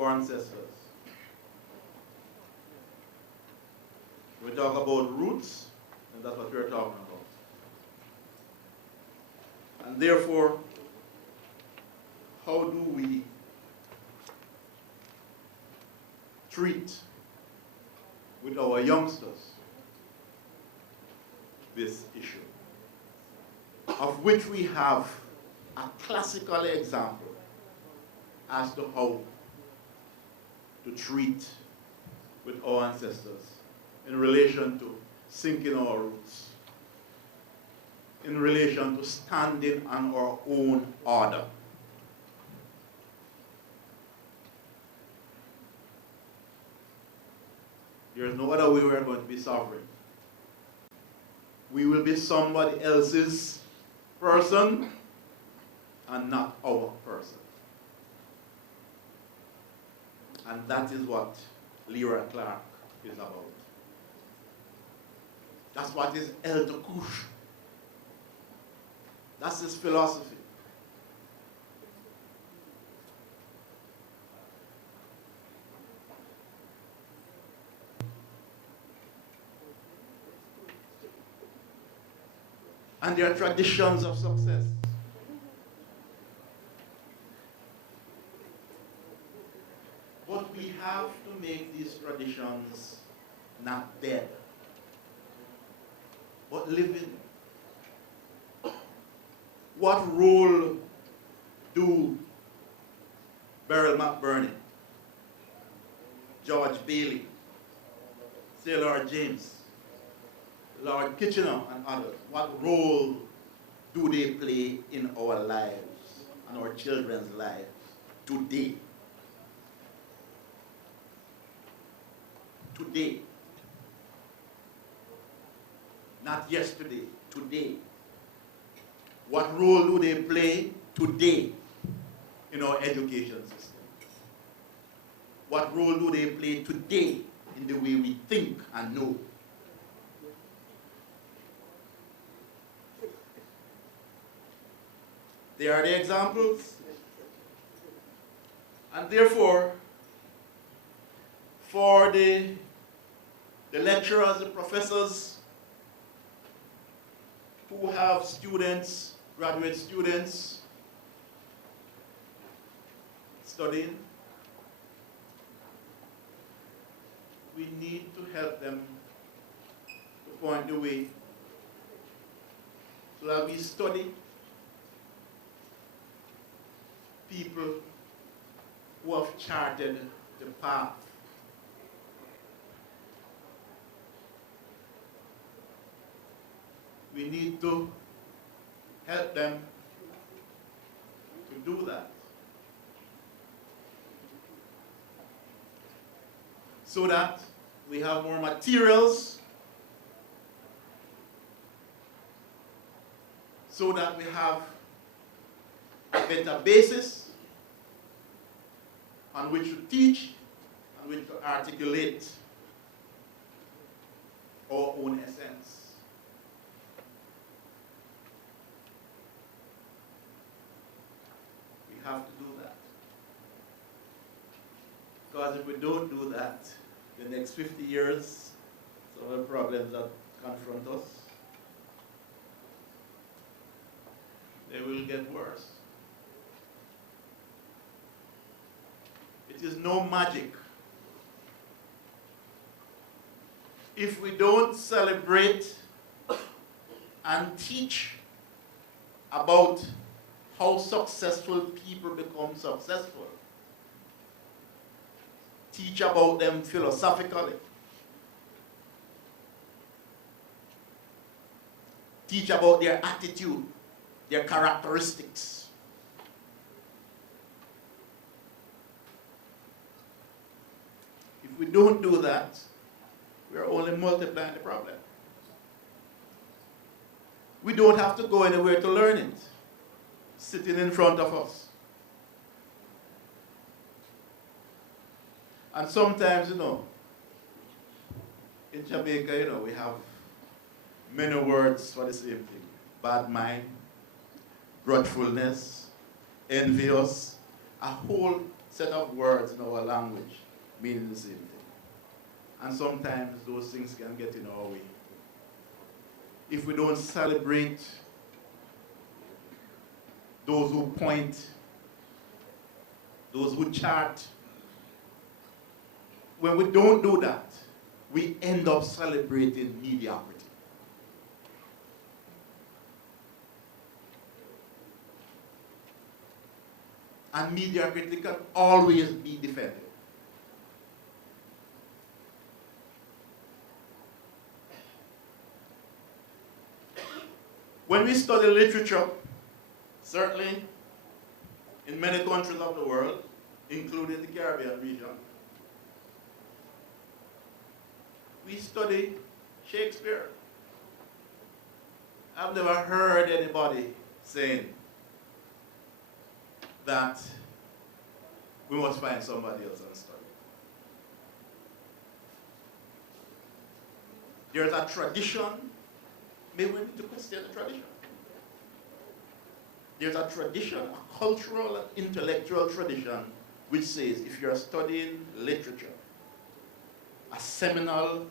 our ancestors. We talk about roots, and that's what we're talking about. And therefore, how do we treat with our youngsters this issue, of which we have a classical example as to how to treat with our ancestors in relation to sinking our roots, in relation to standing on our own order. There is no other way we are going to be sovereign. We will be somebody else's person and not our person. And that is what Leroy Clarke is about. That's what is El Tukush. That's his philosophy. And there are traditions of success. But we have to make these traditions not dead, but living. What role do Beryl McBurney, George Bailey, Sailor James, Lord Kitchener, and others, what role do they play in our lives and our children's lives today? Today. Not yesterday, today. What role do they play today in our education system? What role do they play today in the way we think and know? They are the examples. And therefore, for the lecturers, the professors who have students, graduate students studying, we need to help them to point the way so that we study people who have charted the path. We need to help them to do that, so that we have more materials, so that we have a better basis on which to teach and which to articulate our own essence. We have to do that. Because if we don't do that, the next 50 years, some of the problems that confront us, they will get worse. It is no magic. If we don't celebrate and teach about how successful people become successful, teach about them philosophically, teach about their attitude, their characteristics, if we don't do that, we are only multiplying the problem. We don't have to go anywhere to learn it. Sitting in front of us. And sometimes, in Jamaica, we have many words for the same thing. Bad mind, grudgefulness, envious, a whole set of words in our language meaning the same thing. And sometimes those things can get in our way. If we don't celebrate those who point, those who chart, when we don't do that, we end up celebrating mediocrity. And mediocrity can always be defended. When we study literature, certainly in many countries of the world, including the Caribbean region, we study Shakespeare. I've never heard anybody saying that we must find somebody else and study. There's a tradition. Maybe we need to question the tradition. There's a tradition, a cultural and intellectual tradition, which says if you're studying literature, a seminal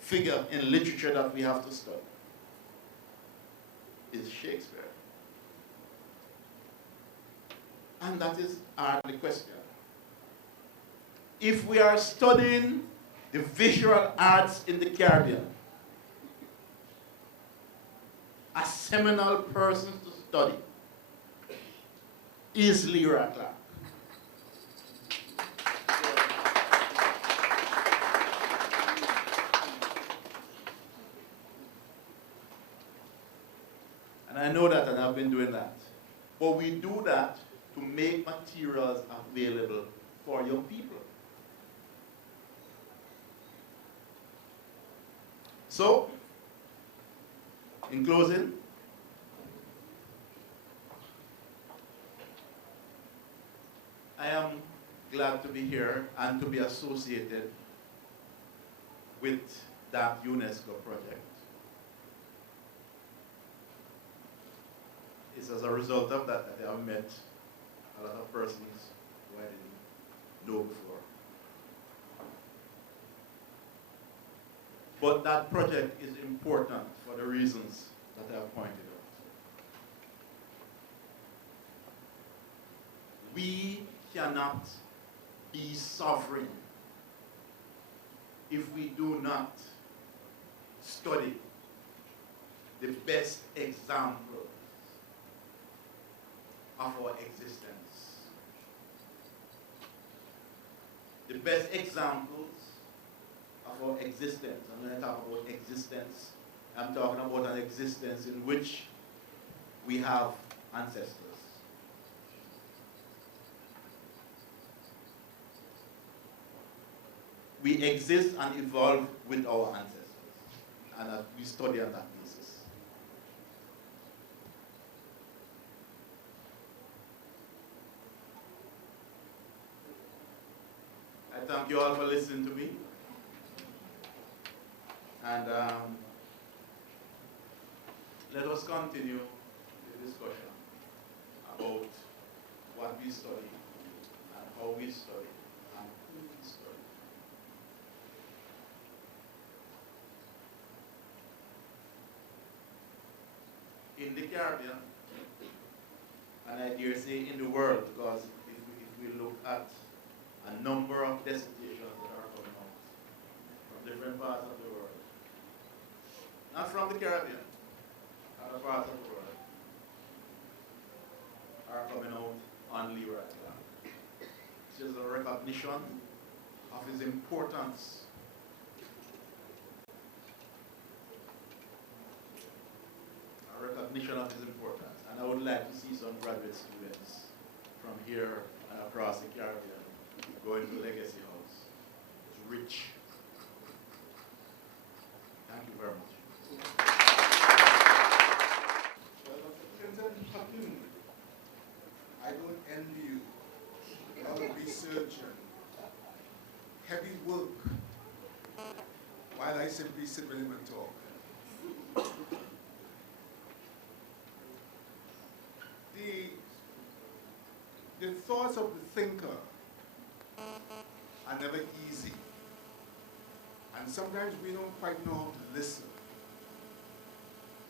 figure in literature that we have to study is Shakespeare. And that is the question. If we are studying the visual arts in the Caribbean, a seminal person to study is Leroy Clarke. And I know that, and I've been doing that. But we do that to make materials available for young people. So, in closing, I am glad to be here and to be associated with that UNESCO project. It's as a result of that that I have met a lot of persons who I didn't know before. But that project is important for the reasons that I have pointed out. We cannot be sovereign if we do not study the best examples of our existence. The best examples of our existence. And when I talk about existence, I'm talking about an existence in which we have ancestors. We exist and evolve with our ancestors, and we study on that basis. I thank you all for listening to me. And let us continue the discussion about what we study and how we study and who we study. In the Caribbean, and I dare say in the world, because if we look at a number of destinations that are coming out from different parts of the world, not from the Caribbean, other parts of the world, are coming out on Leroy Clarke. This is a recognition of his importance. A recognition of his importance. And I would like to see some graduate students from here and across the Caribbean going to Legacy House. It's rich. Thank you very much. Hutton, I don't envy you. A lot of research and heavy work while I simply sit with him and talk. The thoughts of the thinker are never easy. And sometimes we don't quite know how to listen.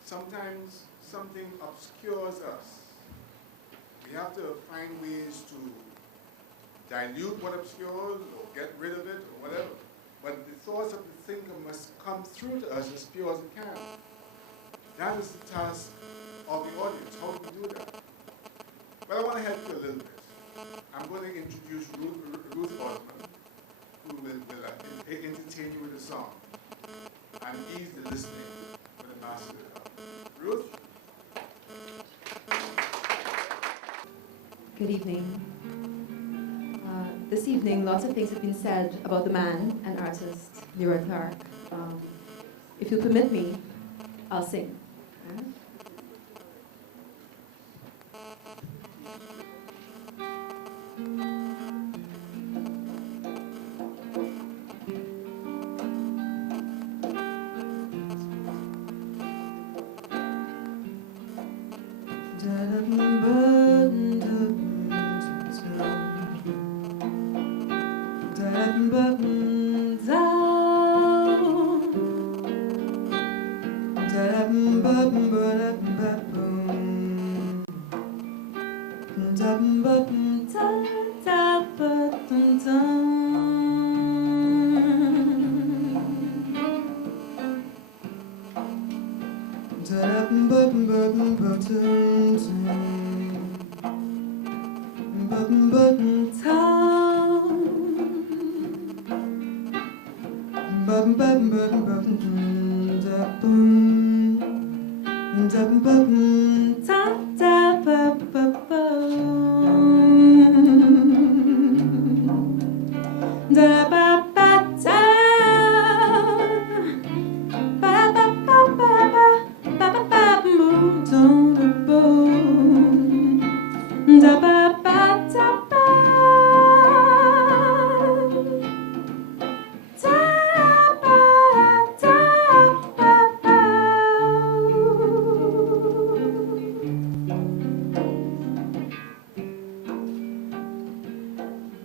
Sometimes something obscures us. We have to find ways to dilute what obscures or get rid of it or whatever. But the thoughts of the thinker must come through to us as pure as it can. That is the task of the audience. How do we do that? Well, I want to help you a little bit. I'm going to introduce Ruth Osman, who will entertain you with a song and ease the listening for the master. Ruth? Good evening. This evening, lots of things have been said about the man and artist, Leroy Clarke. If you'll permit me, I'll sing.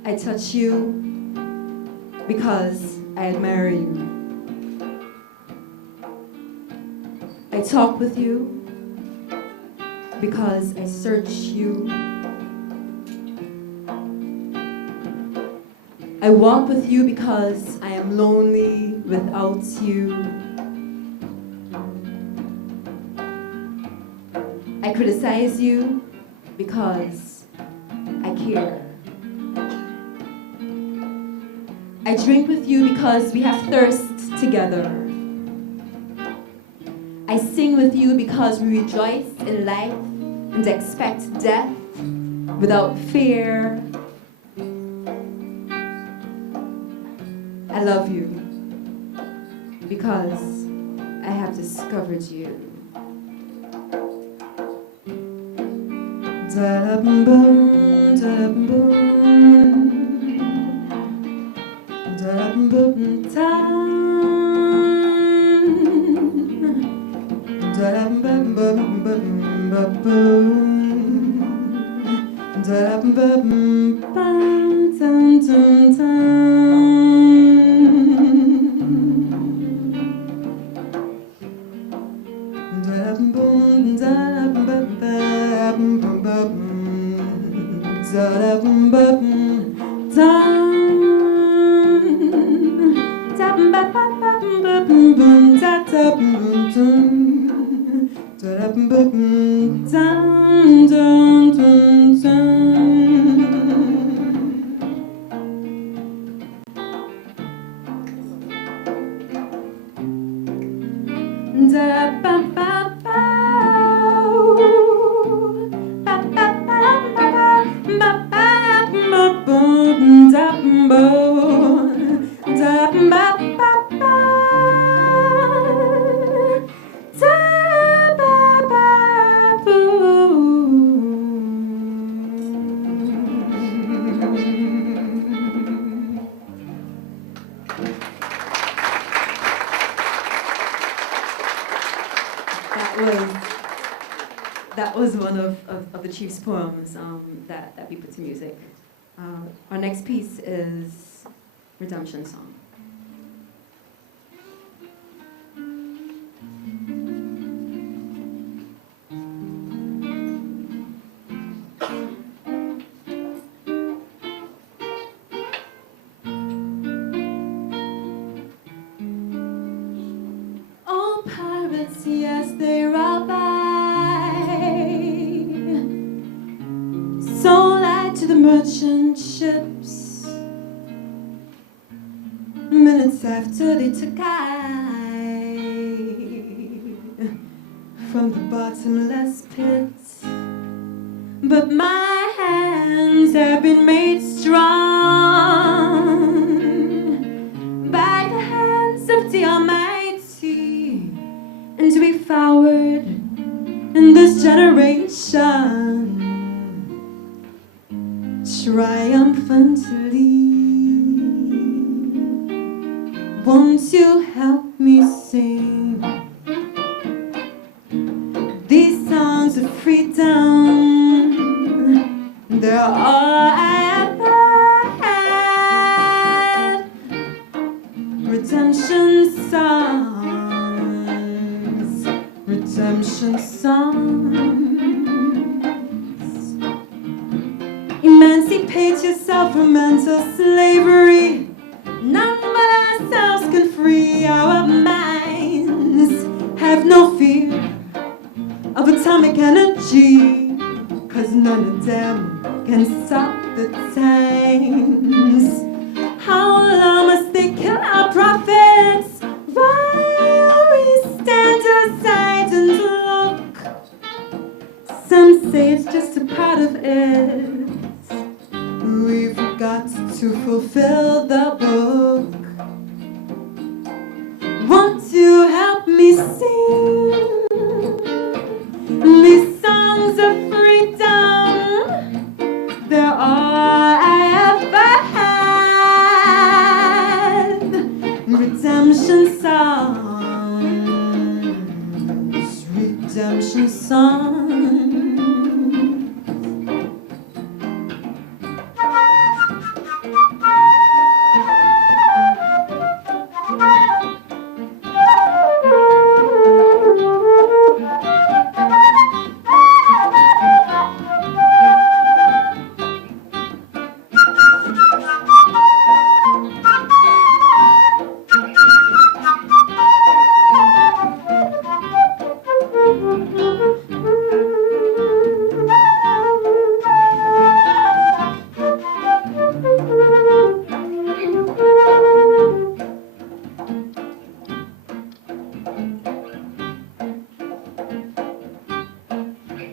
I touch you because I admire you. I talk with you because I search you. I walk with you because I am lonely without you. I criticize you because I care. I drink with you because we have thirst together. I sing with you because we rejoice in life and expect death without fear. I love you because I have discovered you. Da-da-bum-bum, da-da-bum-bum. that was one of the chief's poems that we put to music. Our next piece is Redemption Song. All pirates, yes, they rob by, sold light to the merchant ships. Minutes after they took I from the bottomless pit. But my hands have been made strong by the hands of the Almighty, and we forward in this generation triumphantly. Won't you help me sing these songs of freedom? They're all I ever had. Redemption songs, redemption songs. Emancipate yourself from mental slavery. None but ourselves can free our minds. Have no fear of atomic energy, 'cause none of them can stop the times. How long must they kill our prophets while we stand aside and look? Some say it's just a part of it. We've got to fulfill the book. Won't you help me sing these songs of freedom? They're all I ever had. Redemption songs, redemption songs.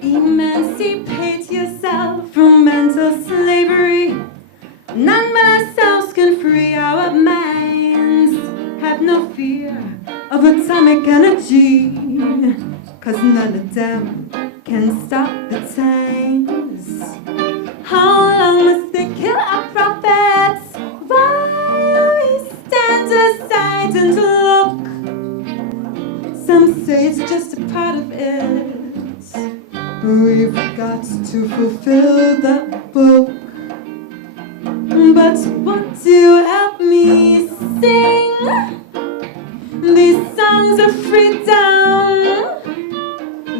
Emancipate yourself from mental slavery. None but ourselves can free our minds. Have no fear of atomic energy, 'cause none of them can stop the times. How long must they kill our prophets while we stand aside and look? Some say it's just a part of it. We've got to fulfill the book. But won't you help me sing these songs of freedom?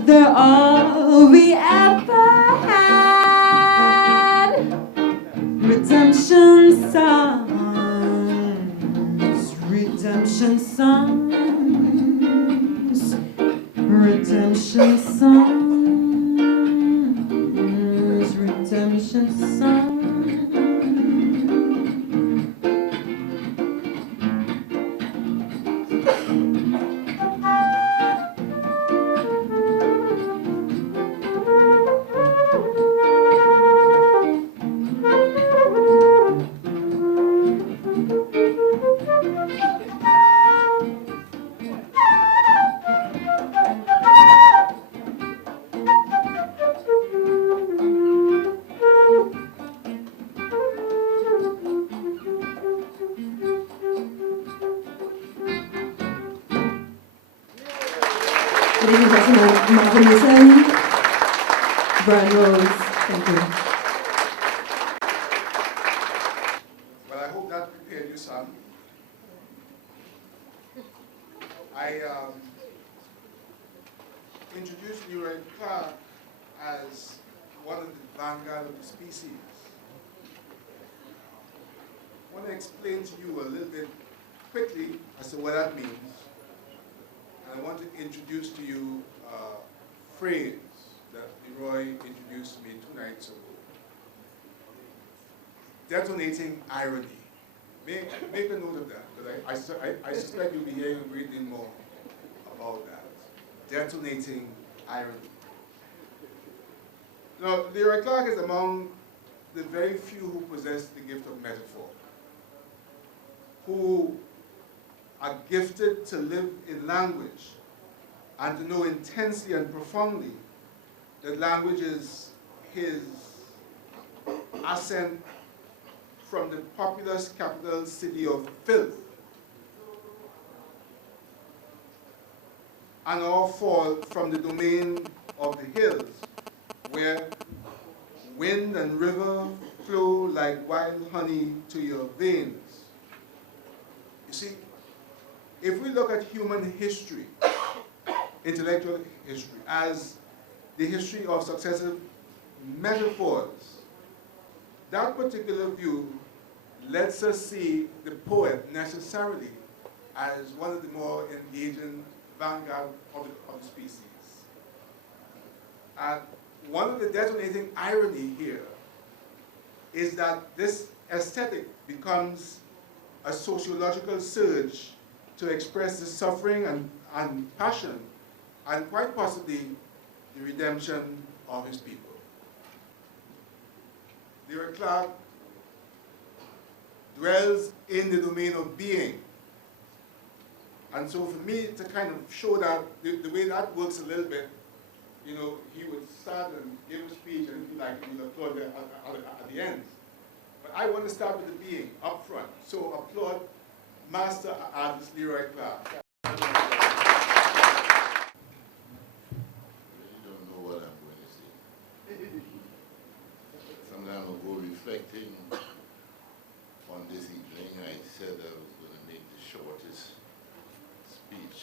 They're all we ever had. Redemption songs, redemption songs, redemption songs. Redemption song. Ladies and gentlemen, Marvin Mason. Brian Rose. Thank you. Well, I hope that prepared you some. I introduced Leroy Clarke as one of the vanguard of the species. I want to explain to you a little bit quickly as to what that means. And I want to introduce to you a phrase that Leroy introduced to me 2 nights ago. Detonating irony. Make a note of that, because I suspect you'll be hearing a great deal more about that. Detonating irony. Now, Leroy Clarke is among the very few who possess the gift of metaphor, who are gifted to live in language and to know intensely and profoundly that language is his ascent from the populous capital city of filth and our fall from the domain of the hills, where wind and river flow like wild honey to your veins. You see, if we look at human history, intellectual history, as the history of successive metaphors, that particular view lets us see the poet necessarily as one of the more engaging vanguard of the species. And one of the detonating irony here is that this aesthetic becomes a sociological surge to express the suffering and passion and quite possibly the redemption of his people. Leroy Clarke dwells in the domain of being. And so for me to kind of show that, the way that works a little bit, you know, he would start and give a speech and it'd be like he would applaud at the end. But I want to start with the being up front. So applaud Master Artist Leroy Clarke. I really don't know what I'm going to say. Sometimes I'll go reflecting on this evening. I said I was going to make the shortest speech,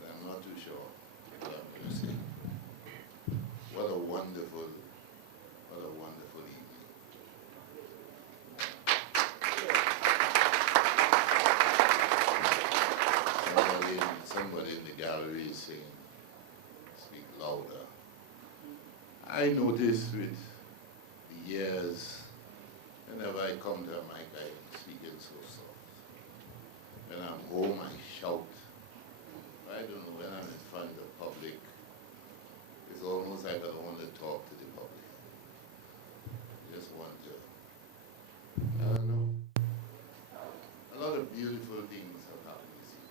but I'm not too sure what I'm going to say. What a wonderful evening. Somebody in the gallery is saying, speak louder. I notice with the years, whenever I come to a mic, I'm speaking so soft. When I'm home, I shout. I don't know, when I'm in front of public, it's almost like I don't want to talk to the public. I just want to, I don't know. A lot of beautiful things have happened this evening.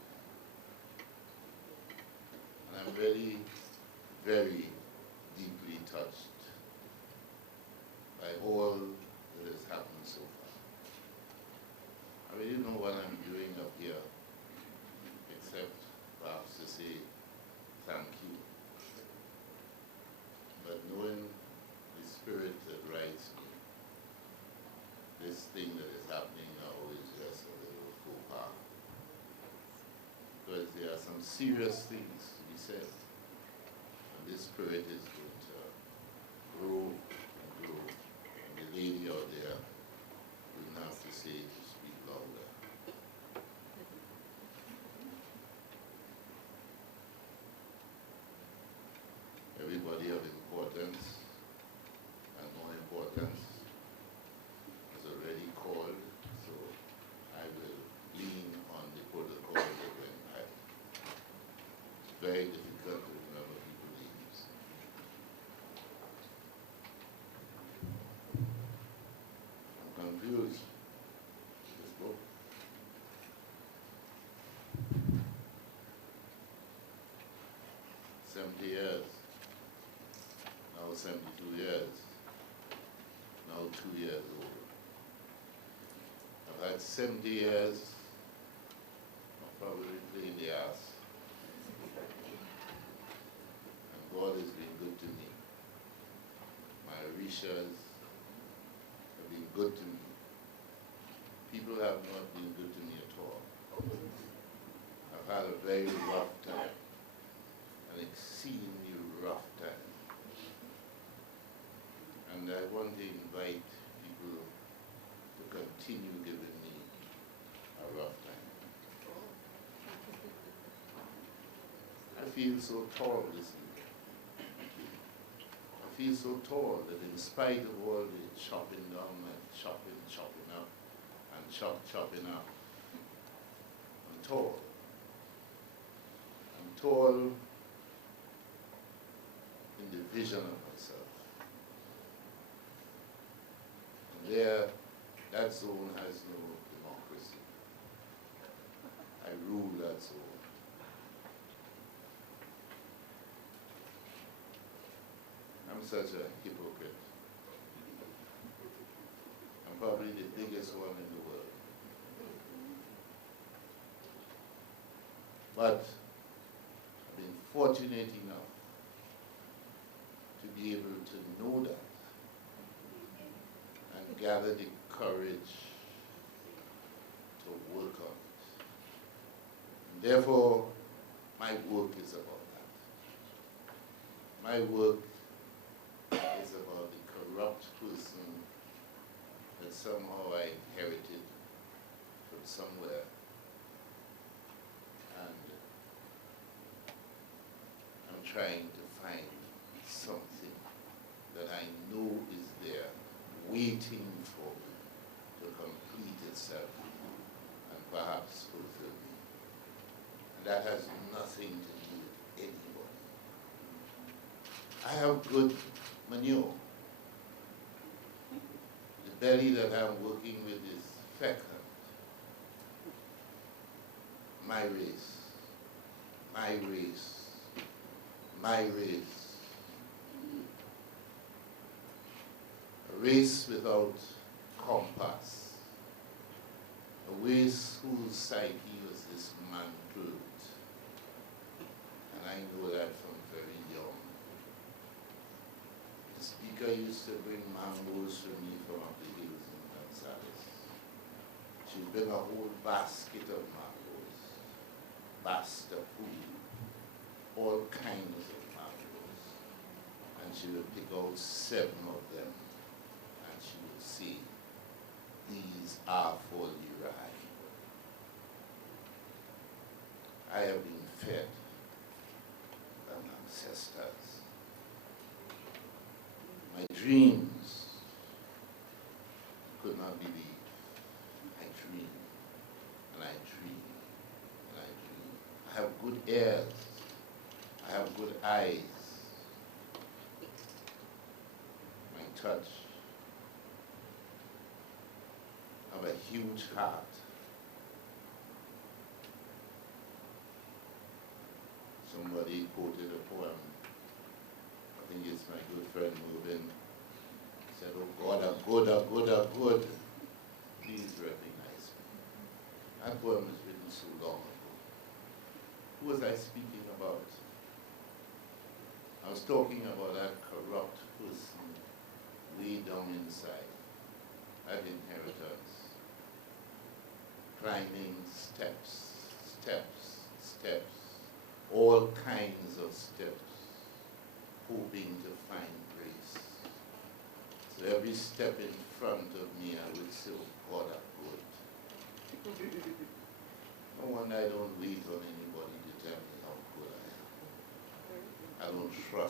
And I'm very, very deeply touched by all that has happened so far. I really don't know what I'm doing up here, except perhaps to say thank you. But knowing the spirit that rides me, this thing that is happening now is just a little faux pas. Because there are some serious things to be said. And this spirit is going to grow and grow. And the lady out there wouldn't have to say to speak louder. Everybody of importance and more importance is already called, so I will lean on the protocol that went by. It's very difficult to remember people's names. I'm confused. This book. $70 now 72 years, now 2 years old. I've had 70 years of probably playing the ass. And God has been good to me. well-wishers have been good to me. People have not been good to me at all. I've had a very rough time, an exceedingly rough time. And I want to invite people to continue giving me a rough time. I feel so tall this evening. I feel so tall that in spite of all the chopping down and chopping up, and chopping up, I'm tall. I'm tall in the vision of myself. And there, that zone has no democracy. I rule that zone. I'm such a hypocrite. I'm probably the biggest one in the world. But I've been fortunate enough to be able to know that and gather the courage to work on it. And therefore, my work is about that. My work is about the corrupt person that somehow I inherited from somewhere. And I'm trying to find something that I know is there, waiting for me to complete itself and perhaps fulfill me. And that has nothing to do with anybody. I have good manure. The belly that I'm working with is fecund. My race, my race, my race. A race without compass. A race whose psyche was dismantled. And I know that from very young. The speaker used to bring mangoes for me from up the hills in Gonzales. She'd bring a whole basket of mangoes, basta food, all kinds of mangoes. And she would pick out 7 of them, and she would say, "These are for Leroy." I have been fed from ancestors. My dreams, I could not believe. I dream, and I dream, and I dream. I have good ears. I have good eyes. My touch. I have a huge heart. Somebody quoted a poem. I think it's my good friend Reuben. He said, "Oh God, a good, good. Please recognize me." That poem was written so long ago. Who was I speaking about? I was talking about that corrupt person way down inside, that inheritance. Climbing steps, all kinds of steps, hoping to find grace. So every step in front of me, I would say, "Oh God, I'm good." No wonder I don't wait on anybody to tell me how good I am. I don't trust